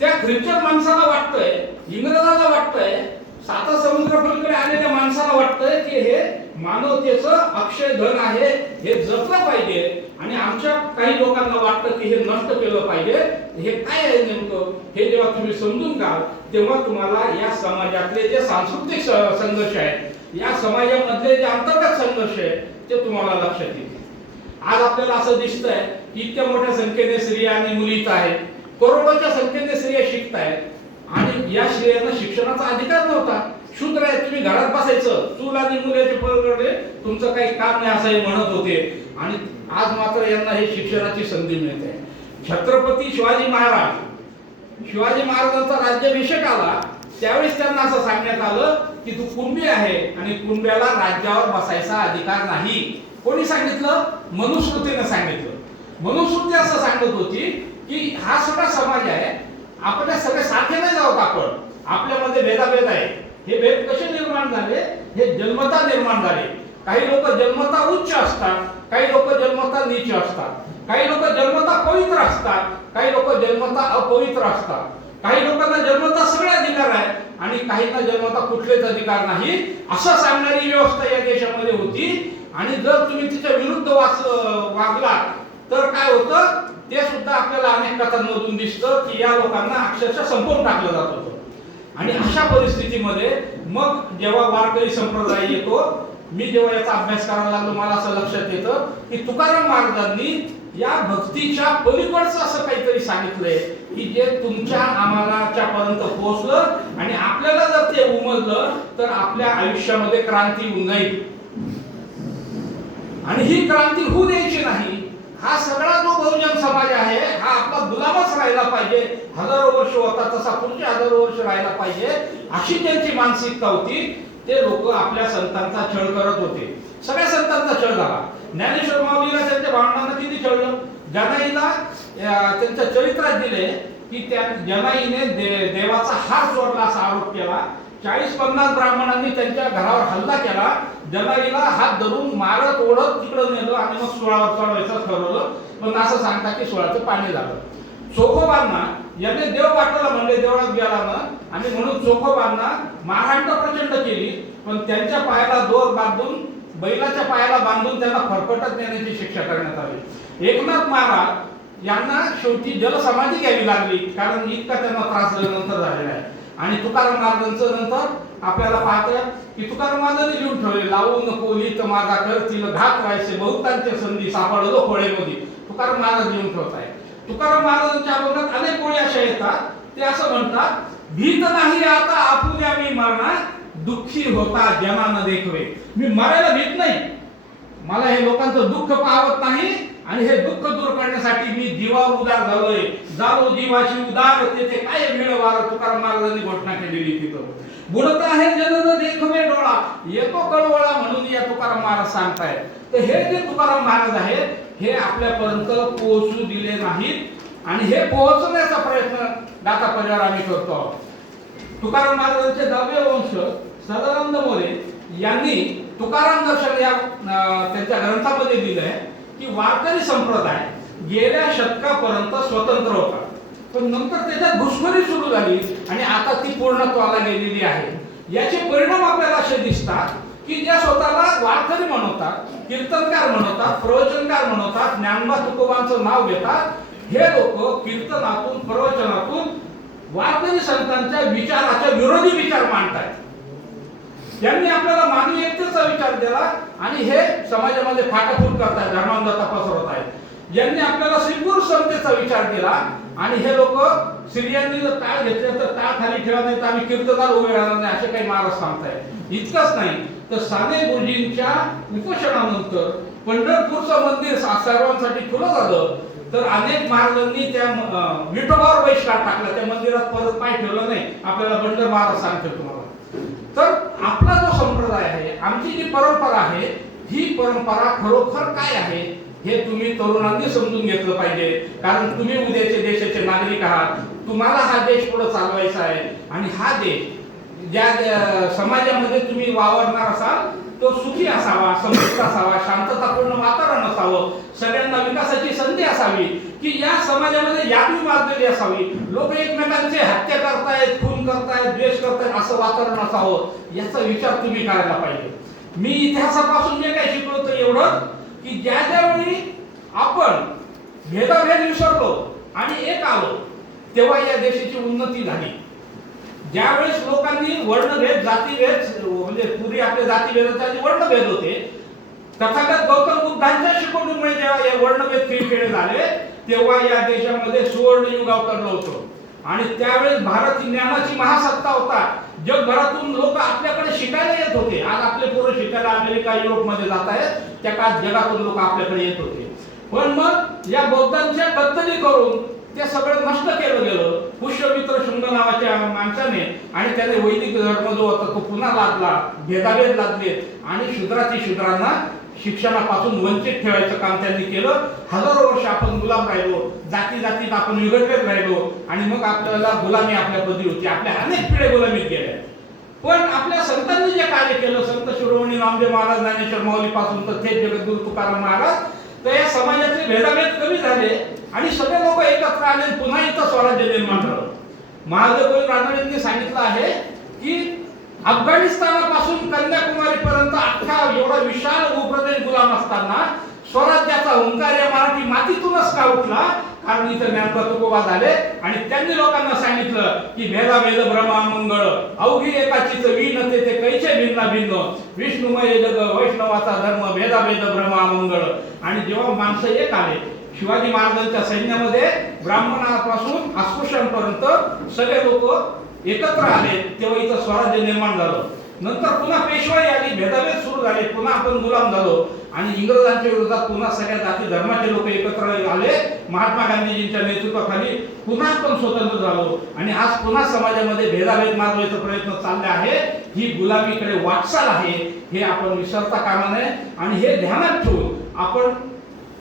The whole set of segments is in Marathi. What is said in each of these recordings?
त्या ख्रिश्चन माणसाला वाटतंय इंग्रजाला वाटतंय साता समुद्र पलीकडे आलेल्या माणसाला वाटतंय की हे मानवतेचं अक्षय धन आहे हे जपलं पाहिजे. आणि आमच्या काही लोकांना वाटतं की हे नष्ट केलं पाहिजे. हे काय आहे नेमकं? हे जेव्हा तुम्ही समजून घ्याल तेव्हा तुम्हाला या समाजातले जे सांस्कृतिक संघर्ष आहेत या समाजामधले जे अंतर्गत संघर्ष आहे ते तुम्हाला लक्षात येतील. आज आपल्याला असं दिसतंय की इतक्या मोठ्या संख्येने स्त्रिया आणि मुली आहेत. करोडोच्या संख्येने स्त्रिया शिकतायत. आणि या स्त्रियांना शिक्षणाचा अधिकार नव्हता. शूद्र आहे तुम्ही घरात बसायचं. चूल आणि मुलाचे पलीकडे तुमचं काही काम नाही असं हे म्हणत होते. आणि आज मात्र यांना हे शिक्षणाची संधी मिळते. छत्रपती शिवाजी महाराज शिवाजी महाराजांचा राज्याभिषेक आला त्यावेळेस त्यांना असं सांगण्यात आलं की तू कुंभी आहे आणि कुंभ्याला राज्यावर बसायचा अधिकार नाही. कोणी सांगितलं? मनुस्मृतीने सांगितलं. मनुस्मृती असं सांगत होती की हा सगळा समाज आहे आपल्या सगळे सारखे नाही जावत आपण. आपल्यामध्ये भेदाभेद आहे. हे भेद कसे निर्माण झाले? हे जन्मता निर्माण झाले. काही लोक जन्मता उच्च असतात काही लोक जन्मता नीच असतात. काही लोक जन्मता पवित्र असतात काही लोक जन्मता अपवित्र असतात. काही लोकांना जन्मता सगळे अधिकार आहे आणि काहींना जन्मता कुठलेच अधिकार नाही असं सांगणारी व्यवस्था या देशामध्ये होती. आणि जर तुम्ही तिच्या विरुद्ध वाच वागलात तर काय होतं? ते सुद्धा आपल्याला अनेक कथांमधून दिसतं की या लोकांना अक्षरशः संपवून टाकलं जात होतं. आणि अशा परिस्थितीमध्ये मग जेव्हा वारकरी संप्रदाय येतो मी जेव्हा याचा अभ्यास करायला लागलो मला असं लक्षात येतं की तुकाराम महाराजांनी या भक्तीच्या पलीकडचं असं काहीतरी सांगितलंय की जे तुमच्या आम्हालाच्या पर्यंत पोहोचलं आणि आपल्याला जर ते उमजलं तर आपल्या आयुष्यामध्ये क्रांती होऊन जाईल. आणि ही क्रांती होऊ द्यायची नाही. हा सगळा जो बहुजन समाज आहे हा आपला गुलामच राहिला पाहिजे. हजारो वर्ष होता तसा पुढचे हजारो वर्ष राहिला पाहिजे अशी त्यांची मानसिकता होती. ते लोक आपल्या संतांचा छळ करत होते. सगळ्या संतांचा छळ झाला. ज्ञानेश्वर माऊलीला त्यांच्या भावनांना किती छळलं जनाईला त्यांच्या चरित्रात दिले की त्या जनाईने दे, देवाचा हार चोरला असा आरोप केला. चाळीस पन्नास ब्राह्मणांनी त्यांच्या घरावर हल्ला केला. जनाईला हात धरून मारत ओढत तिकडं नेलं आणि मग सोळावर चढवायचं ठरवलं. पण असं सांगता की सोळाचं पाणी झालं. चोखोबांना याने देव पाठवला म्हणजे देवळात गेला ना. आणि म्हणून चोखोबांना मारहाण तर प्रचंड केली. पण त्यांच्या पायाला दोर बांधून बैलाच्या पायाला बांधून त्यांना फरफटत नेण्याची शिक्षा करण्यात आली. एकनाथ महाराज यांना शेवटी जलसमाधी घ्यावी लागली. कारण इतका त्यांना त्रास झाल्यानंतर झालेला आहे. आणि तुकाराम महाराजांचं नंतर आपल्याला पाहतं की तुकाराम महाराजांनी लिहून ठेवले लावू नको लिहित माझा करतील घात व्हायचे बहुतांचे संधी सापडलो खोळेमध्ये तुकाराम महाराज लिहून ठेवत आहे तुकाराम महाराजांच्या अभंगात अनेक ओळी अशा येतात ते असं म्हणतात भीत नाही आता आपुल्या मी मरणार दुःखी होता जनानं देखवे. मी मरायला भीत नाही. मला हे लोकांचं दुःख पाहत नाही आणि हे दुःख दूर करण्यासाठी मी जीवावर उदार झालोय. जालो जीवाशी उदार तेथे काय मिळ वार तुकाराम महाराजांनी घोषणा केलेली तिथं बोलत आहे जनन देखवे डोळा. येतो कळवळा म्हणून या तुकाराम महाराज सांगतायत. तर हे जे तुकाराम महाराज आहेत हे आपल्यापर्यंत पोहोचू दिले नाहीत. आणि हे पोहोचण्याचा प्रयत्न दाता परिवार आम्ही करतो तुकाराम महाराजांचे दहावे वंश सदानंद मोरे यांनी तुकाराम दर्शन या अं, त्यांच्या ग्रंथामध्ये दिलंय. की वारकरी संप्रदाय गेल्या शतकापर्यंत स्वतंत्र होता. पण नंतर त्याच्यात घुसखोरी सुरू झाली आणि आता ती पूर्णत्वाला गेलेली आहे. याचे परिणाम आपल्याला असे दिसतात की ज्या स्वतःला वारकरी म्हणवतात कीर्तनकार म्हणवतात प्रवचनकार म्हणवतात ज्ञानबा तुकोबांचं नाव घेतात. हे लोक कीर्तनातून प्रवचनातून वारकरी संतांच्या विचाराच्या विरोधी विचार मांडतात त्यांनी आपल्याला मानवी एकतेचा विचार दिला आणि हे समाजामध्ये फाटाफूट करतायत धर्मांधता पसरवत आहेत. यांनी आपल्याला श्रीपूर समतेचा विचार दिला आणि हे लोक स्त्रियांनी जर टाळ घेतले तर टाळ खाली ठेवा नाही तर आम्ही कीर्तनाला उभे राहणार नाही असे काही महाराज सांगतायत. इतकंच नाही तर साने गुरुजींच्या उपोषणानंतर पंढरपूरचं मंदिर सर्वांसाठी खुलं झालं. तर अनेक महाराजांनी त्या विठोबावर बहिष्कार टाकला. त्या मंदिरात परत पाय ठेवलं नाही. आपल्याला बंडर महाराज सांगतो तुम्हाला. तर आपला जो संप्रदाय आहे आमची जी परंपरा आहे ही परंपरा खरोखर काय आहे हे तुम्ही तरुणांनी समजून घेतलं पाहिजे. कारण तुम्ही उद्याचे देशाचे नागरिक आहात. तुम्हाला हा देश पुढे चालवायचा आहे. आणि हा देश ज्या ज्या समाजामध्ये तुम्ही वावरणार असाल तो सुखी असावा समृद्ध असावा शांततापूर्ण वातावरण असावं. सगळ्यांना विकासाची संधी असावी की या समाजामध्ये यादी माजलेली असावी. लोक एकमेकांचे हत्या करतायत खून करतायत द्वेष करतायत असं वातावरण असावं याचा विचार तुम्ही करायला पाहिजे. मी इतिहासापासून जे काही शिकलो तर एवढं की ज्या ज्यावेळी आपण भेदाभेद विसरलो आणि एक आलो तेव्हा या देशाची उन्नती झाली. ज्यावेळेस लोकांनी वर्णभेद जातीभेद म्हणजे पूर्वी आपले जातीभेदाचा जे वर्णभेद होते तथागत गौतम बुद्धांच्या शिकवणीमुळे जेव्हा हे वर्णभेद खिळखिळे झाले तेव्हा या देशामध्ये सुवर्ण युग अवतरलं होतं. आणि त्यावेळेस भारत ही ज्ञानाची महासत्ता होता. जगभरातून लोक आपल्याकडे शिकायला येत होते. आज आपले पोरं शिकायला अमेरिका युरोपमध्ये जात आहेत. त्या काळात जगातून लोक आपल्याकडे येत होते. पण मग या बौद्धांच्या कत्तली करून ते सगळं नष्ट केलं गेलं. पुष्यमित्र शुंग नावाच्या माणसाने आणि त्याने वैदिक धर्म जो होता तो पुन्हा लादला भेदाभेद लादले आणि शूद्राची शूद्रांना शिक्षणापासून वंचित ठेवायचं काम त्यांनी केलं. हजारो वर्ष आपण गुलाम राहिलो जाती जातीत आपण विघटलेत राहिलो आणि मग आपल्याला गुलामी आपल्या पदी होती. आपल्या अनेक पिढ्या गुलामीत गेल्या पण आपल्या संतांनी जे कार्य केलं संत शिरोमणी नामदेव महाराज ज्ञानेश्वर माऊली पासून तर थेट जगद्गुरु तुकाराम महाराज तर या समाजातले भेदाभेद कमी झाले. आणि सगळे लोक एकत्र आले पुन्हा एकदा स्वराज्य निर्माण झालं. महादेव गोविंद रानडेंनी सांगितलं आहे की अफगाणिस्तानापासून कन्याकुमारी पर्यंत अख्खा एवढा विशाल भूप्रदेश गुलाम असताना स्वराज्याचा हुंकार या मराठी मातीतूनच का उठला? कारण इथं ज्ञानपा तुकोबा झाले आणि त्यांनी लोकांना सांगितलं की भेदा भेद ब्रह्मा मंगळ अवघी एकाचीच वीण ते ते कैचे भिन्न भिन्न विष्णुमय जग वैष्णवाचा धर्म भेदा भेद ब्रह्मा मंगळ. आणि जेव्हा माणसं एक आले शिवाजी महाराजांच्या सैन्यामध्ये ब्राह्मणापासून अस्पृश्यांपर्यंत सगळे लोक एकत्र आले. तेव्हा इथं स्वराज्य निर्माण झालं. नंतर पुन्हा पेशवाई आली भेदाभेद सुरू झाले पुन्हा आपण गुलाम झालो. आणि इंग्रजांच्या विरोधात पुन्हा सगळ्या जाती धर्माचे लोक एकत्र आले. महात्मा गांधीजींच्या नेतृत्वाखाली पुन्हा आपण स्वतंत्र झालो. आणि आज पुन्हा समाजामध्ये भेदाभेद माजवायचा प्रयत्न चालला आहे. ही गुलामीकडे वाटचाल आहे हे आपण विसरता कामा नये. आणि हे ध्यानात ठेवून आपण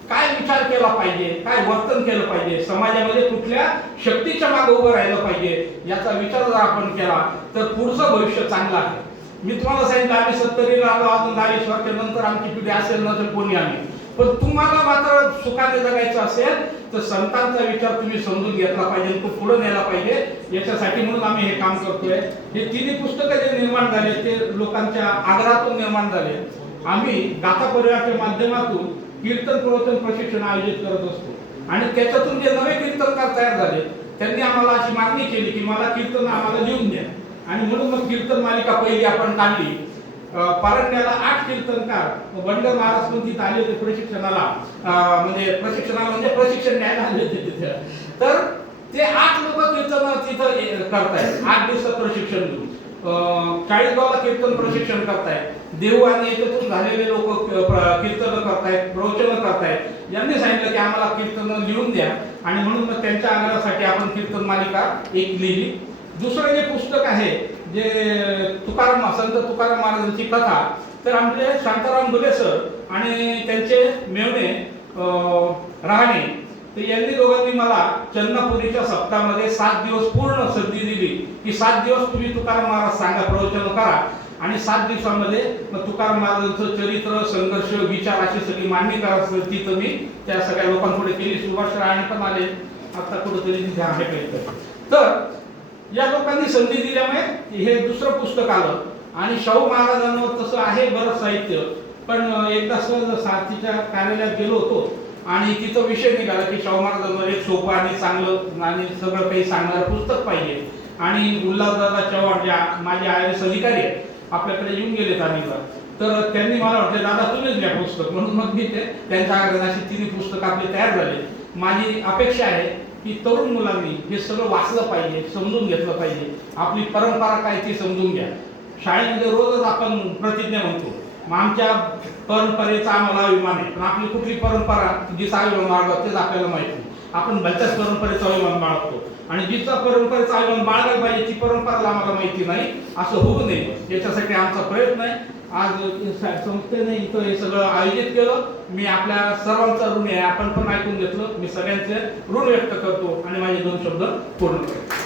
काय विचार केला पाहिजे? काय वर्तन केलं पाहिजे? समाजामध्ये कुठल्या शक्तीच्या मागे उभं राहिलं पाहिजे? याचा विचार जर आपण केला तर पुढचं भविष्य चांगलं आहे. मी तुम्हाला सांगितलं आम्ही सत्तरीला आलो अजून दहावीस वर्षानंतर नंतर आमची पिढी असेल नसेल कोणी आम्ही. पण तुम्हाला मात्र सुखाने जगायचं असेल तर संतांचा विचार तुम्ही समजून घेतला पाहिजे तो पुढे नेला पाहिजे. याच्यासाठी म्हणून आम्ही हे काम करतोय. हे तिन्ही पुस्तकं जे निर्माण झाले ते लोकांच्या आग्रहातून निर्माण झाले. आम्ही गाथा परिवाराच्या माध्यमातून कीर्तन प्रवचन प्रशिक्षण आयोजित करत असतो. आणि त्याच्यातून जे नवे कीर्तनकार तयार झाले त्यांनी आम्हाला अशी मागणी केली की मला कीर्तन आम्हाला लिहून द्या. आणि म्हणून मग कीर्तन मालिका पहिली आपण काढली पारण्याला पारंड्याला आठ कीर्तनकार बंड महाराज पण तिथे आले होते प्रशिक्षणाला. म्हणजे प्रशिक्षणाला म्हणजे प्रशिक्षण द्यायला आले होते तिथे. तर ते आठ लोक कीर्तन तिथं करतायत. आठ दिवसात प्रशिक्षण देऊन. चाळीसगावला कीर्तन प्रशिक्षण करतायत देऊ आणि याच्यातून झालेले लोक कीर्तन करतायत प्रवचन करतायत. यांनी सांगितलं की आम्हाला कीर्तन लिहून द्या. आणि म्हणून मग त्यांच्या आग्रहासाठी आपण कीर्तन मालिका एक लिहिली. दुसरं जे पुस्तक आहे जे तुकाराम संत तुकाराम महाराजांची कथा तर आमचे शांताराम दुले सर आणि त्यांचे मेवणे राहणे तर यांनी दोघांनी मला चन्नापुरीच्या सप्ताहामध्ये सात दिवस पूर्ण संधी दिली. की सात दिवस तुम्ही तुकाराम महाराज सांगा प्रवचन करा. आणि सात दिवसामध्ये मग तुकाराम महाराजांचं चरित्र संघर्ष विचार अशी सगळी मांडणी करा. ती तर मी त्या सगळ्या लोकांपुढे केली. सुभाष राणे पण आले. आता कुठेतरी तिथे आहे तर या लोकांनी संधी दिल्यामुळे हे दुसरं पुस्तक आलं. आणि शाहू महाराजांवर तसं आहे बरं साहित्य. पण एकदा सहज साथीच्या कार्यालयात गेलो होतो. आणि तिथं विषय निघाला की शाहू महाराजांवर एक सोपं आणि चांगलं आणि सगळं काही सांगणारं पुस्तक पाहिजे. आणि उल्हासदादा चव्हाण जे माझे आय एस अधिकारी आहेत आपल्याकडे येऊन गेले अनेकदा तर त्यांनी मला वाटलं दादा तुम्हीच घ्या पुस्तक. म्हणून मग मी ते त्यांच्या आग्रहाने अशी तिन्ही पुस्तकं आपली तयार झाले. माझी अपेक्षा आहे की तरुण मुलांनी हे सगळं वाचलं पाहिजे समजून घेतलं पाहिजे. आपली परंपरा काय ती समजून घ्या. शाळेमध्ये रोजच आपण प्रतिज्ञा म्हणतो. मग आमच्या परंपरेचा आम्हाला अभिमान आहे. पण आपली कुठली परंपरा जी अभिमान बाळगतो तेच आपल्याला माहिती आपण भलत्याच परंपरेचा अभिमान बाळगतो. आणि जिचा परंपरेचा अभिमान बाळगायला पाहिजे ती परंपरा आम्हाला माहिती नाही. असं होऊ नये. याच्यासाठी आमचा प्रयत्न आहे. आज संस्थेने इथं हे सगळं आयोजित केलं. मी आपल्या सर्वांचा ऋण आहे. आपण पण ऐकून घेतलं. मी सगळ्यांचे ऋण व्यक्त करतो. आणि माझे दोन शब्द पूर्ण करतो